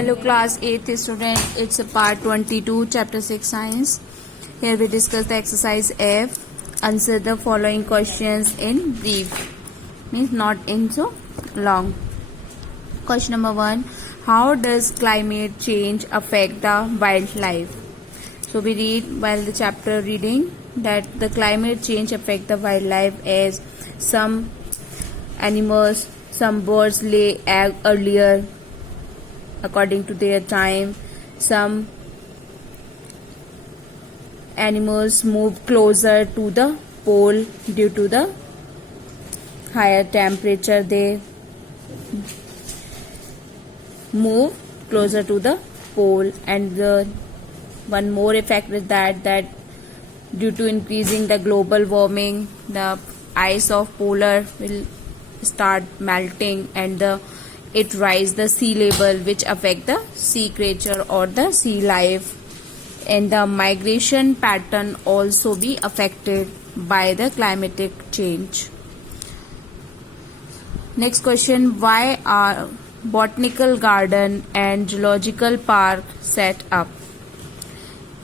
Hello class 8th student, it's a part 22 chapter 6 science. Here we discuss the exercise F. Answer the following questions in brief, means not in so long. Question number 1, how does climate change affect the wildlife? So we read while the chapter reading that the climate change affect the wildlife as some animals, some birds lay egg earlier according to their time, some animals move closer to the pole due to the higher temperature. They move closer to the pole, and one more effect is that due to increasing the global warming, the ice of polar will start melting, and it rise the sea level, which affect the sea creature or the sea life, and the migration pattern also be affected by the climatic change. Next question, why are botanical garden and zoological park set up?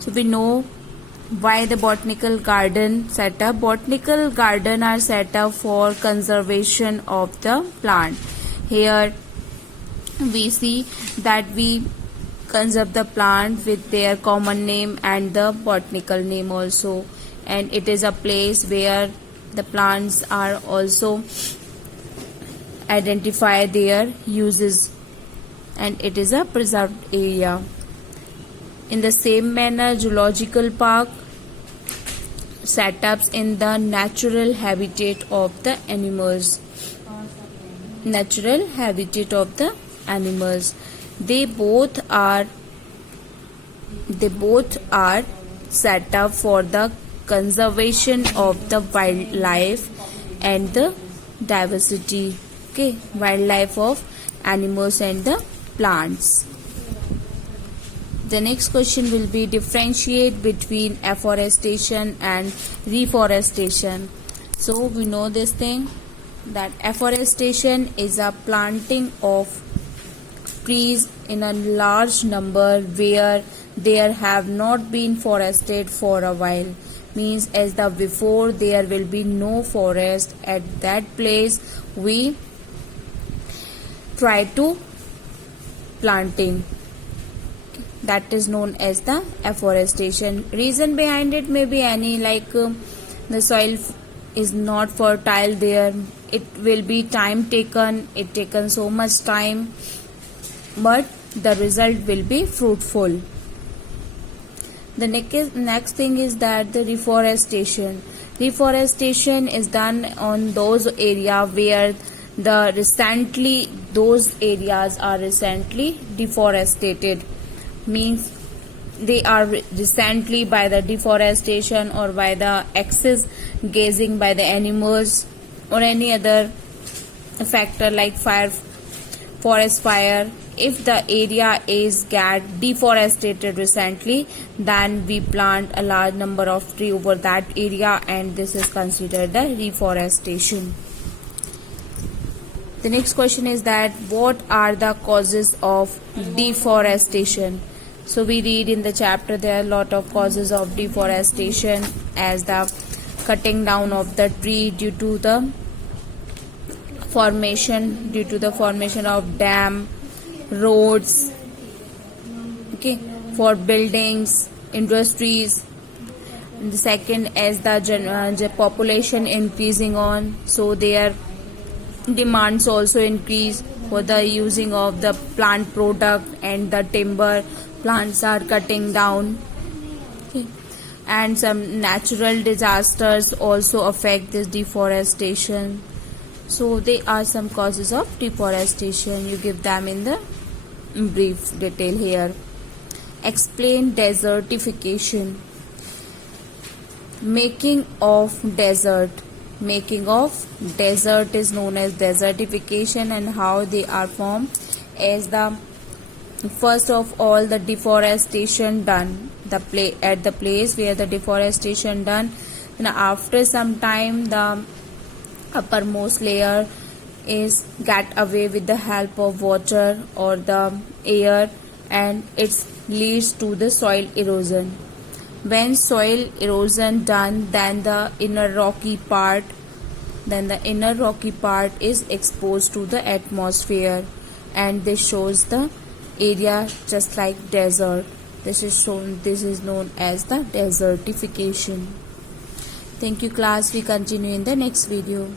So we know why the botanical garden set up. Botanical garden are set up for conservation of the plant. Here we see that we conserve the plant with their common name and the botanical name also, and it is a place where the plants are also identify their uses, and it is a preserved area. In the same manner, zoological park setups in the natural habitat of the animals. Natural habitat of the animals. They both are set up for the conservation of the wildlife and the diversity. Okay, wildlife of animals and the plants. The next question will be differentiate between afforestation and reforestation. So we know this thing that afforestation is a planting of trees in a large number where there have not been forested for a while. Means as the before there will be no forest at that place, we try to planting. That is known as the afforestation. Reason behind it may be any, like the soil is not fertile there. It will be time taken. It taken so much time, but the result will be fruitful. The next thing is that the reforestation. Reforestation is done on those areas where those areas are recently deforested. Means they are recently by the deforestation or by the excess grazing by the animals or any other factor like forest fire. If the area is get deforested recently, then we plant a large number of trees over that area, and this is considered the reforestation. The next question is that what are the causes of deforestation? So we read in the chapter there are a lot of causes of deforestation, as the cutting down of the tree due to the formation of dam, roads, okay, for buildings, industries. And the second, as the population increasing on, so their demands also increase for the using of the plant product, and the timber plants are cutting down. Okay. And some natural disasters also affect this deforestation. So they are some causes of deforestation. You give them in the brief detail here. Explain desertification. Making of desert is known as desertification, and how they are formed as the first of all the deforestation done at the place where the deforestation done, and after some time the uppermost layer is get away with the help of water or the air, and it leads to the soil erosion. When soil erosion done, then the inner rocky part is exposed to the atmosphere, and this shows the area just like desert. This is known as the desertification. Thank you class. We continue in the next video.